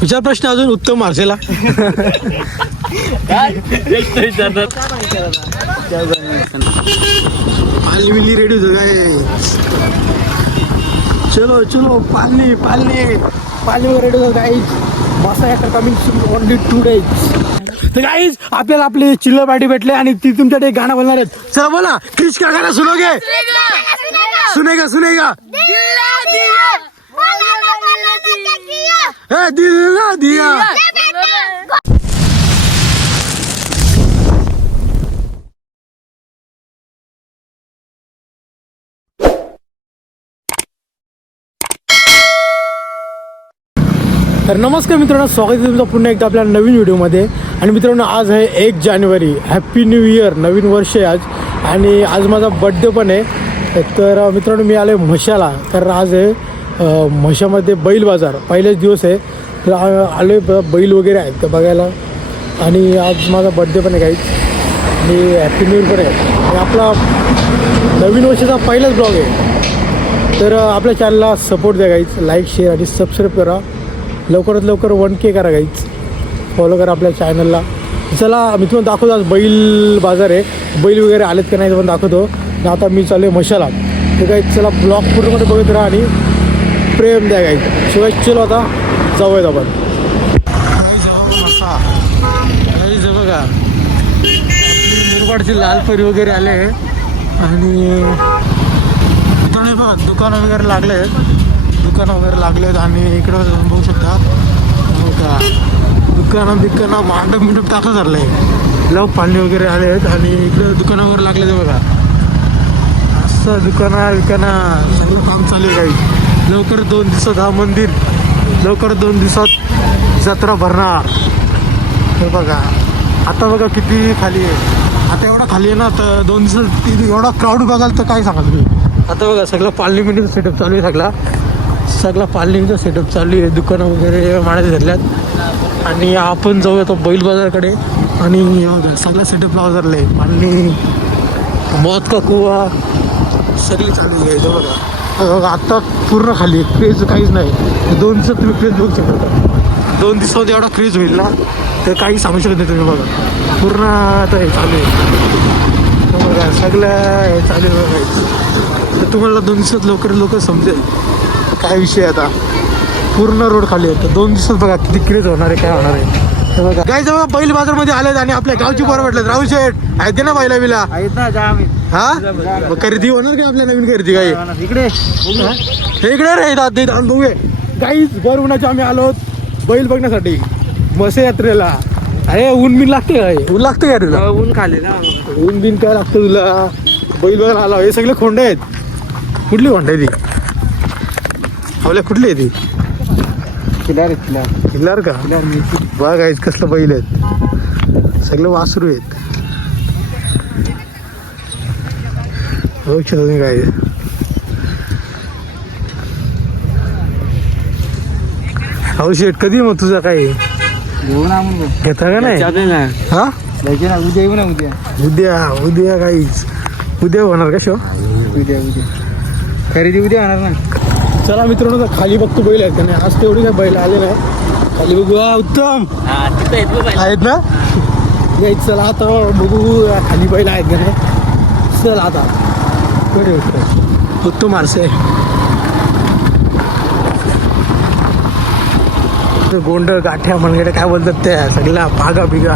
विचार प्रश्न अजून उत्तम मार्सेला पालनी रेडी होतो काय. चलो चलो पालनी पालनी पालनीवर रेडी होतो गाईज. मसा याकडे कमिंग ओनली 2 days. तर गाईज आपल्याला आपले चिल्लर पार्टी भेटले आणि ती तुमच्याकडे गाणं बोलणार आहेत. चला बोला. किस का गाणं सुनोगे सुनेगा सुनेगा दिल ना दिया. तर नमस्कार मित्रांनो, स्वागत आहे तुमचं पुन्हा एकदा आपल्या नवीन व्हिडिओमध्ये. आणि मित्रांनो आज आहे 1 जानेवारी. हॅप्पी न्यू इयर, नवीन वर्ष आहे आज. आणि आज माझा बड्डे पण आहे. तर मित्रांनो मी आलो आहे म्हशाला. तर आज आहे म्हशामध्ये बैल बाजार, पहिलेच दिवस आहे. तर आलो आहे, बैल वगैरे आहेत तर बघायला. आणि आज माझा बड्डे पण आहे काहीच. आणि हॅप्पी न्यू इयर पण आहे. आणि आपला नवीन वर्षाचा पहिलाच ब्लॉग आहे. तर आपल्या चॅनलला सपोर्ट द्या गाईच. लाईक शेअर आणि सबस्क्राईब करा. लवकरात लवकर 1K करा गाईच. फॉलो करा आपल्या चॅनलला. चला मी तुम्हाला दाखवतो आज बैल बाजार आहे. बैल वगैरे आलेत का नाही पण दाखवतो. आता मी चालू आहे म्हशाला. ते काही चला ब्लॉग पूर्णमध्ये बघत राहा आणि प्रेम द्या गाईच. शिवाय चलो आता जाऊयात आपण. बघा मुरबाडचे लाल परी वगैरे आले आणि बघा दुकानं वगैरे लागले आहेत. दुकानं वगैरे लागले आहेत आणि इकडं बघू शकता बघा दुकानं मांडप टाकलं झालं आहे. लव पाणी वगैरे आले आहेत आणि इकडं दुकानं वगैरे लागले आहेत बघा. असं दुकानं सगळं काम चालू आहे काही. लवकर 2 दिवसात हा मंदिर, लवकर 2 दिवसात जत्रा भरणार. तर बघा आता बघा किती खाली आहे. आता एवढा खाली आहे ना, तर 2 दिवसात एवढा क्राऊड बघाल तर काय सांगा तुम्ही. आता बघा सगळं पालनीचा सेटअप चालू आहे. सगळा पालनीचा सेटअप चालू आहे. दुकानं वगैरे माळ्यात धरल्यात आणि आपण जाऊया तो बैल बाजारकडे. आणि सगळा सेटअप बाजारला आहे. पालनी मौत का कुवा सगळी चालू आहे. बघा आता पूर्ण खाली क्रेज काहीच नाही. 2 दिवसात तुम्ही क्रेज बघू शकता. 2 दिवसामध्ये एवढा क्रेज होईल ना तर काही सांगू शकत नाही तुम्ही. बघा पूर्ण आता हे चालू आहे. बघा सगळं हे चालू आहे बघायचं. तर तुम्हाला 2 दिवसात लवकर समजेल काय विषय. आता पूर्ण रोड खाली आहे. तर 2 दिवसात बघा किती क्रेज होणार आहे, काय होणार आहे. बघा काय जवळ बैल बाजारमध्ये आलेत आणि आपल्या गावची पोरं म्हटलं. राहुल शेठ आहेत ना बैला बिला हा खरेदी होणार काय आपल्या नवीन खरेदी काही इकडे रे बघूया काहीच. भर उन्हाचे आम्ही आलो बैल बघण्यासाठी मसे यात्रेला. अरे ऊन बिन लागते काय? ऊन लागतं का तुला? ऊन खाले ना. ऊन बिन काय लागतं तुला? बैल बघायला आला. हे सगळे खोंड आहेत. कुठली खोंड आहे ती? आपल्या कुठली आहे ती? किल्लार का? बघ आहेत कसलं बैल आहेत. सगळं वासरू आहेत. बघू शकता तुम्ही काय. हो शेट कधी मग तुझा काय घेता का नाही? हा उद्या काहीच. उद्या होणार का शो? उद्या खरेदी उद्या होणार ना. चला मित्रांनो तर खाली बघतो बैल आहेत का नाही. आज तेवढी काय बैल आले नाही. खाली बघू. उत्तम आहेत ना. चला आता बघू खाली बैल आहेत का नाही. चल आता बरे उत्तम मारसे गोंडळ गाठ्या मनगड्या काय बोलतात त्या सगळ्या भागा बिगा.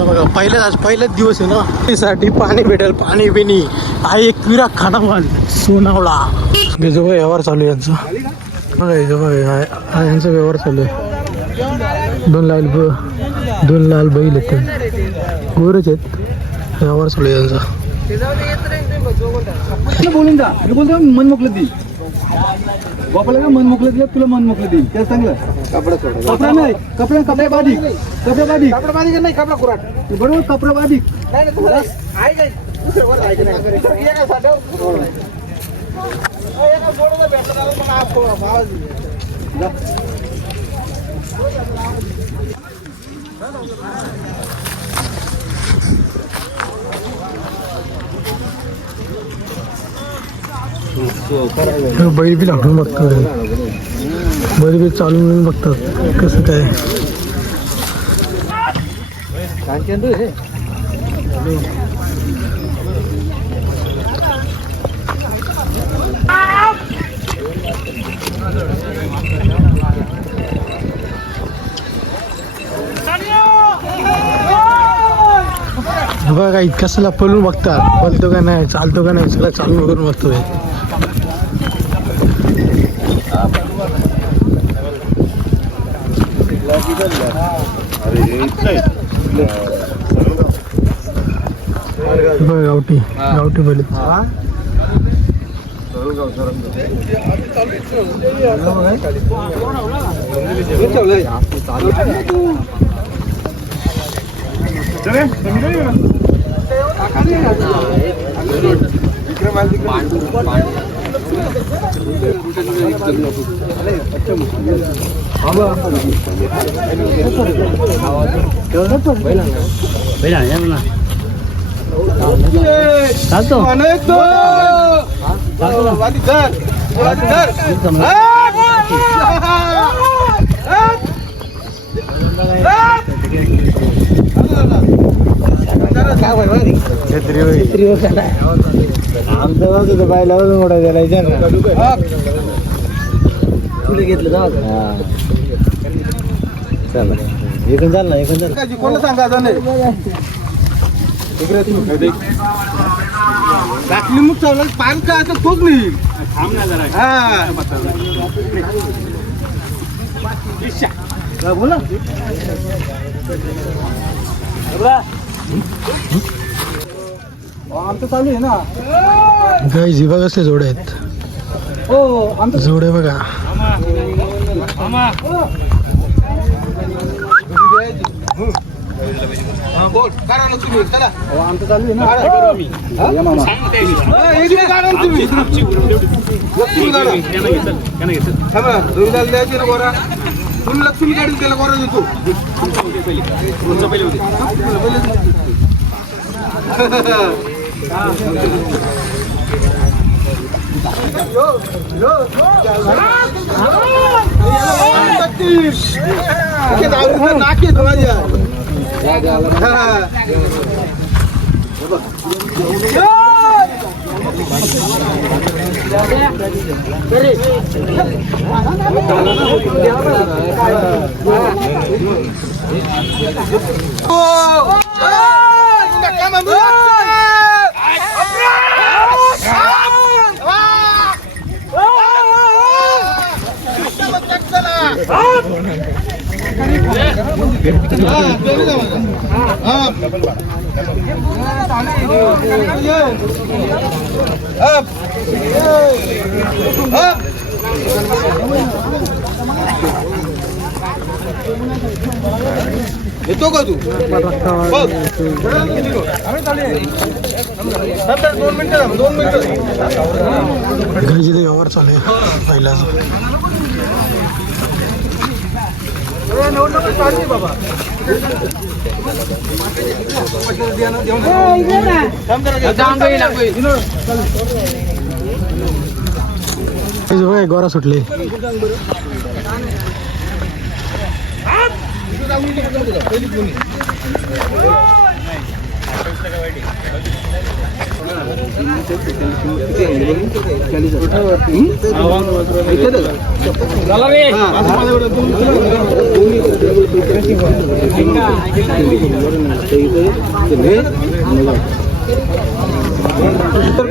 बघा पहिलाच दिवस आहे ना. साठी पाणी भेटेल. पाणी बिणी आहे. एक विरा खानावाल सोनावळा जवळ व्यवहार चालू आहे यांचा. बघा यांचा व्यवहार चालू आहे. 2 लाल बैल आहेत. गोरच आहेत. व्यवहार चालू आहे यांचा. बोलून जा बोलतो मन मोकलं ती बापाला का मन मोकलं दिलं तुला मन मोकलं देईल. त्या चांगलं कपडा नाही. कपडा बाधिक नाही. कपडा कुराट बरोबर. कपडा बाधिक बैल बी लावून बघतो बैल बी चालून बघतात कसं काय. बघा कसला पळून बघतात, बोलतो का नाही, चालतो का नाही, सगळं चालून करून बघतोय. बघ गावठी गावठी बैल. आमचं बायला मोठा गेलायचा घेतलं जाऊ चला एकूण चाल ना एकूण चाल कोण सांगायचं नाही राखली मुख चालला पान का असं तोच नाही बोला आमचं चालू आहे ना गाय जीवा कसले जोडे आहेत. हो आमचं जोडे बघा बोल करा ना तुम्ही चला आमचं चालू आहे ना द्यायची ना गोरा तुम्ही लक्ष्मी गाडी त्याला गोरा देतो नाकी माझ्या येतो का तू 2 मिनिटं 2 मिनिटं घरी व्यवहार चालू आहे पहिला बाबा गोरा सुटले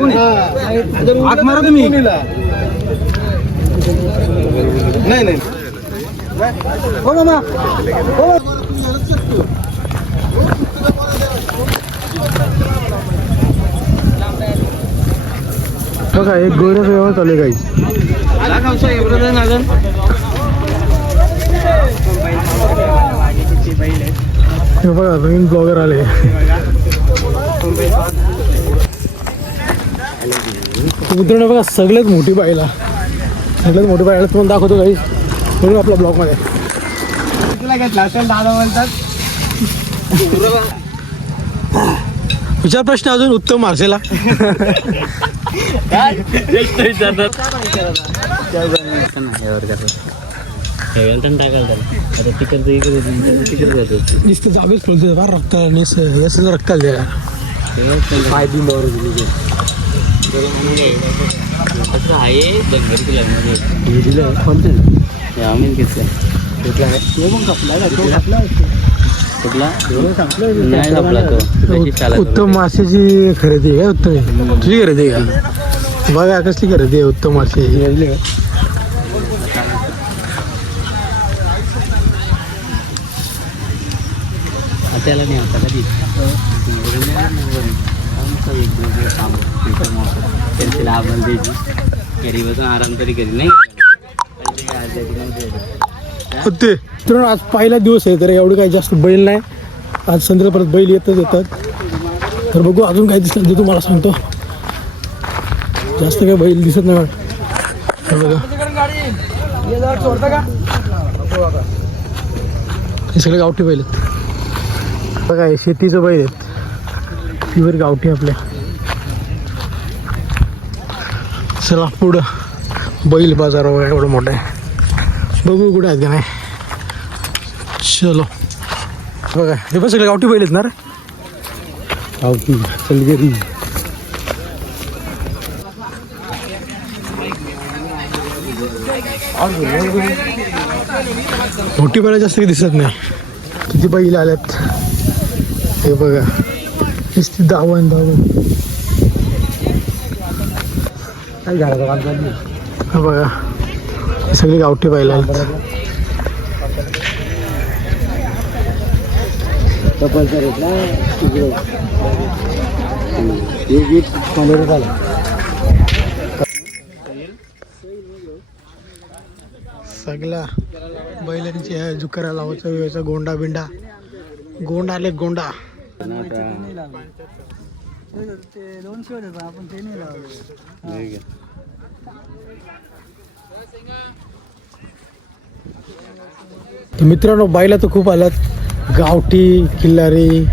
आत मारा तुम्ही नाही नाही हो मामा हो बघा एक गोऱ्याचा व्यवहार चालू आहे काही बघा नवीन ब्लॉगर आले मित्रांनो बघा सगळ्यात मोठी बाईला तुम्हाला दाखवतो काही म्हणून आपल्या ब्लॉगमध्ये. तुला घेतला असेल दादा बोलतात. विचार प्रश्न अजून उत्तम मार्सेला. नुसतं जागेच बोलतो फार रक्त याचं रक्त आलं पाय बिंब उत्तम माशाची खरेदी आहे का उत्तम तुझी खरेदी आहे का बघा कसली खरेदी आहे उत्तम माशाची. त्याला नाही आता कधी त्यांची लाभण द्यायची घरी बसून आराम तरी कधी नाही होते. तर आज पहिला दिवस आहे तर एवढं काही जास्त बैल नाही. आज संध्याकाळी परत बैल येतात तर बघू अजून काय दिसलं ते तुम्हाला सांगतो. जास्त काही बैल दिसत नाही बघा. हे सगळे गावठी बैल आहेत बघा. हे शेतीचं बैल आहेत प्युअर गावठी आपल्या. चला पुढं बैल बाजार वगैरे एवढं मोठं आहे. बघू कुठे आहेत का नाही. चलो बघा हे पण सगळे गावठी बैल आहेत ना रे. गावठी चलगेरी मोठी बैल जास्त काही दिसत नाही. किती बैल आल्यात हे बघा. नुसती दावण हा बघा हे सगळे गावठी बैल आहेत. सगळा बैलांची आहे जुकरा लावायचा वेळचा गोंडा बिंडा गोंड आले गोंडा. तर मित्रांनो बैला तर खूप आल्यात. गावठी किल्लारी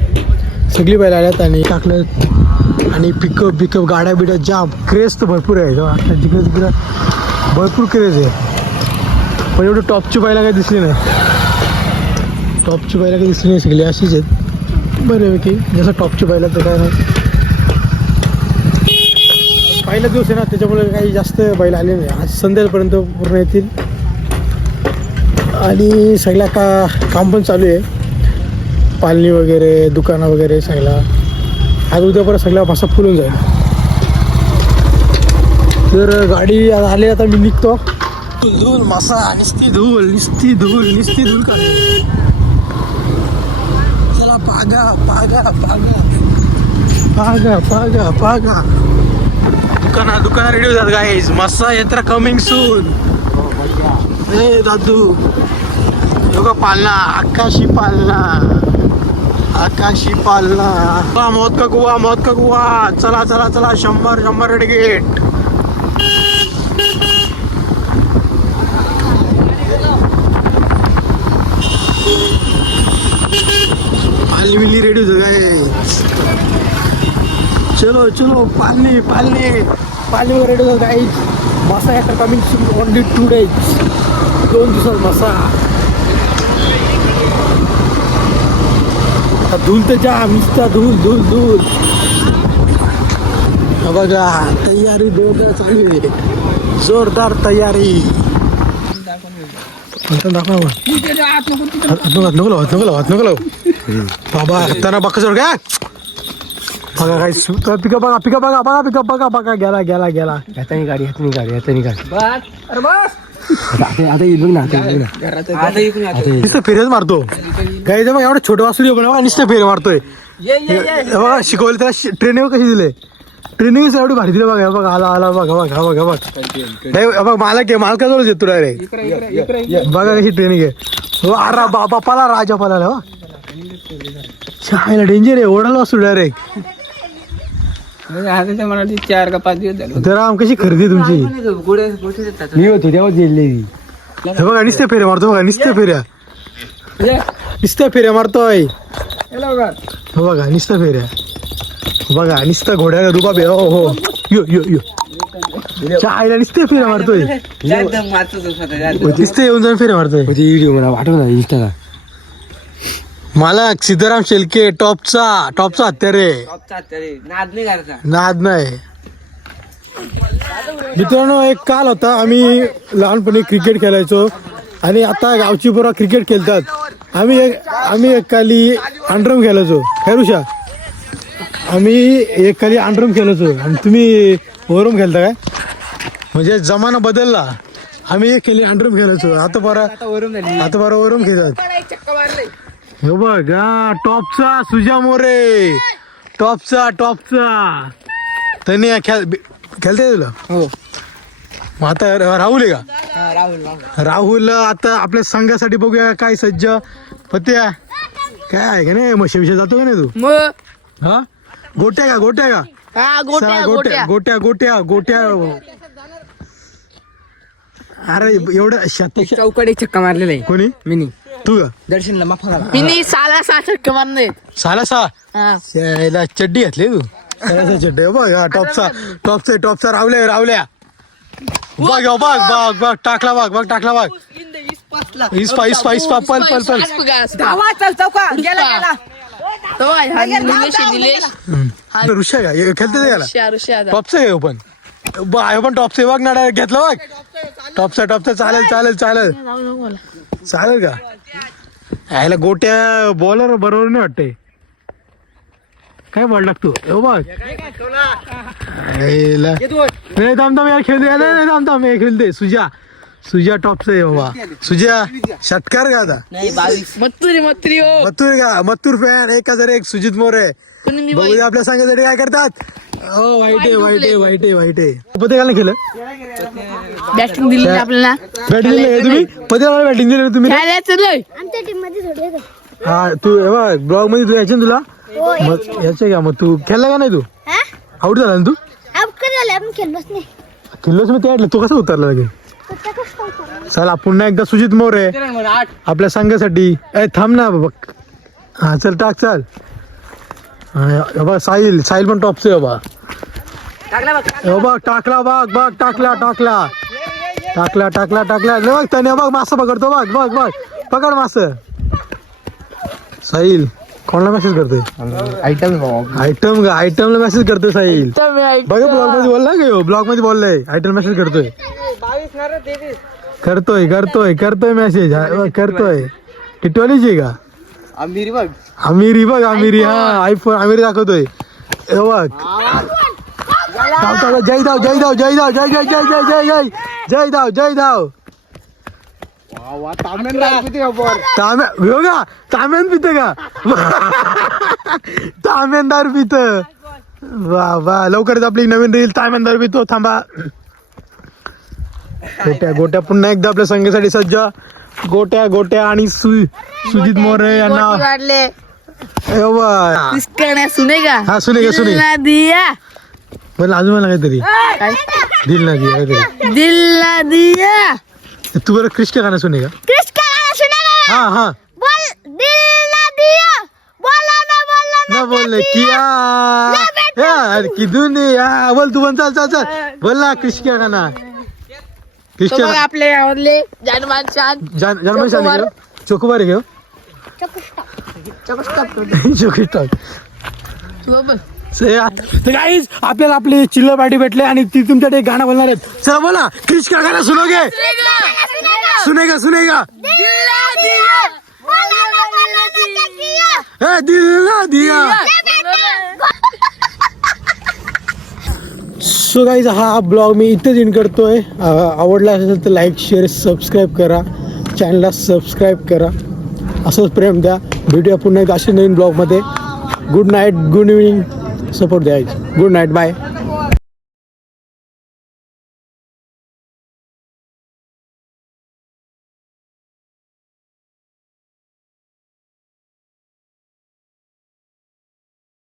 सगळी बैल आल्यात आणि टाकलं आणि पिकअप गाड्या बिड्या जाम क्रेज तर भरपूर आहे. आता जिकडे तिकडे भरपूर क्रेज आहे. पण एवढं टॉपची बैला काही दिसली नाही. टॉपची बैला काही दिसली नाही. सगळी अशीच आहेत बऱ्यापैकी. जसं टॉपची बैला तर काय नाही. पहिला दिवस आहे ना त्याच्यामुळे काही जास्त बैल आले नाही. आज संध्याकाळपर्यंत पूर्ण येतील आणि सगळ्या काम पण चालू आहे. पालणी वगैरे दुकानं वगैरे सगळा आज उद्या परत सगळा भाषा फुलून जाईल. तर गाडी आली आता मी निघतो. धूल मासा निस्ती धूल का चला पागा दुकाना रेडी होतात गाईज. मासा यात्रा कमिंग सून. ए दादू योगा पालना आकाशी पालना मौत का कुआ. चला 100 रेड गेट. पालनी रेडी होतं काय. चलो पालनी रेडी होतं काय. मासा यात्रा कमिंग सून ओनली 2 days. 2 दिवसात मासा. धूल तर जा नुसता धूल. बघा तयारी दोघं चालू आहे. जोरदार तयारी. नको बाबा त्यांना बघा काय बघा काय पिका बघा गेला हातानी गाडी आता येईल ना. नुसतं फेरच मारतो काय मग एवढं छोटं वासरू बघा नुसतं फेर मारतोय. बघा शिकवले त्याला ट्रेनिंग कशी दिले. ट्रेनिंग एवढी भारी दिली बघा. आला बघ बघ मालकाजवळच येतो डायरेक्ट. बघा कशी ट्रेनिंग आहे. अरे बापाला राजा पळाला हो. छायला डेंजर आहे. ओढायला वासरू डायरेक्ट. मला 4 का 5 दिवस झाले. तर आम कशी खरेदी आहे तुमची? मी होतो तेव्हा दिलेली. हे बघा नुसते फेऱ्या मारतो बघा नुसते फेऱ्या मारतोय. हे बघा नुसतं फेऱ्या बघा नुसतं घोड्याला रुबाब आहे. हो हो यो यो यो आईला नुसते फेऱ्या मारतोय. नुसते येऊन जाऊन फेऱ्या मारतोय. व्हिडिओ मला पाठव ना इंस्टाला. मला सिद्धाराम शेळके टॉपचा हत्यारे. नाद नाही. मित्रांनो एक काल होता आम्ही लहानपणी क्रिकेट खेळायचो आणि आता गावची पोरं क्रिकेट खेळतात. आम्ही एक काली अंडरम खेळायचो. खैरुषा आम्ही एक खाली अंडरम खेळायचो आणि तुम्ही ओरम खेळता काय? म्हणजे जमाना बदलला. आम्ही एक केली अंडरम खेळायचो. आता बरं ओरम खेळतात. हे बघ हा टॉपचा सुजा मोरे. टॉपचा त्यांनी खेळते तुला. हो मग आता राहुल आहे का? राहुल आता आपल्या संघासाठी बघूया काय सज्ज पत्या काय आहे का नाही. म्हशी जातो का नाही तू? हा गोट्या अरे एवढं चौकडे छक्का मारलेला आहे. कोणी? मिनी तू का? दर्शनला माफा झाला. मी 6 छक्के मारले. याला चड्डी घातली तू. चड्डी बघ टॉपचा रावल्या बघ टाकला बघ इस्पा पल ऋषा का खेळते याला टॉपचा आहे पण टॉपचा बघ ना घेतला बघ. टॉपचा चालेल का? यायला गोट्या बॉलर बरोबर नाही वाटतंय. काय बॉल टाकतो बघ. नाही थांबता यार खेळते सुजा टॉपचा आहे बाबा. सुजा षटकार का आता? मत्तूर फॅन 1001 सुजित मोरे. बघू आपल्या संघासाठी काय करतात. वाईट आहे. पत्रिकाला खेळ बॅटिंग दिली आपल्याला. बॅटिंग दिली तुम्ही? पत्रिकाला बॅटिंग दिली तुम्ही? आमच्या टीम मध्ये थोडे हा तू ब्लॉग मध्ये तू यायचे ना तुला. मग याचे का मग तू खेळला का नाही? तू आउट झाला ना? तू खेळलोच मग ते तू कसं उतरला लगे? चला पुन्हा एकदा सुजित मोरे आपल्या संघासाठी. थांब ना बघ. हा चल टाक चल. बघ साहिल पण टॉपचे बाबा. बघ टाकला बघ टाकला बघ त्याने बघ मासा पकडतो. बघ पकड मास. साहिल कोणाला मेसेज करतोय? आयटमला मेसेज करतोय साहिल. बघ ब्लॉग मध्ये बोलला का? ब्लॉग मध्ये बोललाय आयटम मेसेज करतोय मेसेज करतोय. टिटवालीची का? अमिरी हा आयफोन अमिरी दाखवतोय. बघ जय धाव तामेनदार पित. वा लवकरच आपली नवीन रील तामेनदार पितो. थांबा. गोट्या पुन्हा एकदा आपल्या संघासाठी सज्ज. गोट्या आणि सुजित मोरे यांना सुनेगा मला अजून मला काहीतरी दिल ना दिया. तू बरं कृष्ण गाणं सुनेगा. हा ना बोलले किया की दुनिया बोल तू पण चल बोल ना कृष्ण गाणं. कृष्ण आपले आवडले जानमान चोकोबार घेऊ. गाईज आपल्याला आपली चिल्लर पार्टी भेटले आणि ती तुमच्याकडे गाणं बोलणार आहेत. चला बोला कृष्ण गाणं सुनोगे. सुनेगा दिल ना दिया. सो गाईज हा ब्लॉग मी इथेच इन करतोय. आवडला असेल तर लाईक शेअर सबस्क्राईब करा. चॅनलला सबस्क्राईब करा. असंच प्रेम द्या. भेटूया पुन्हा एक अशा नवीन ब्लॉगमध्ये. Good night good evening support द्यायचं. Good night bye.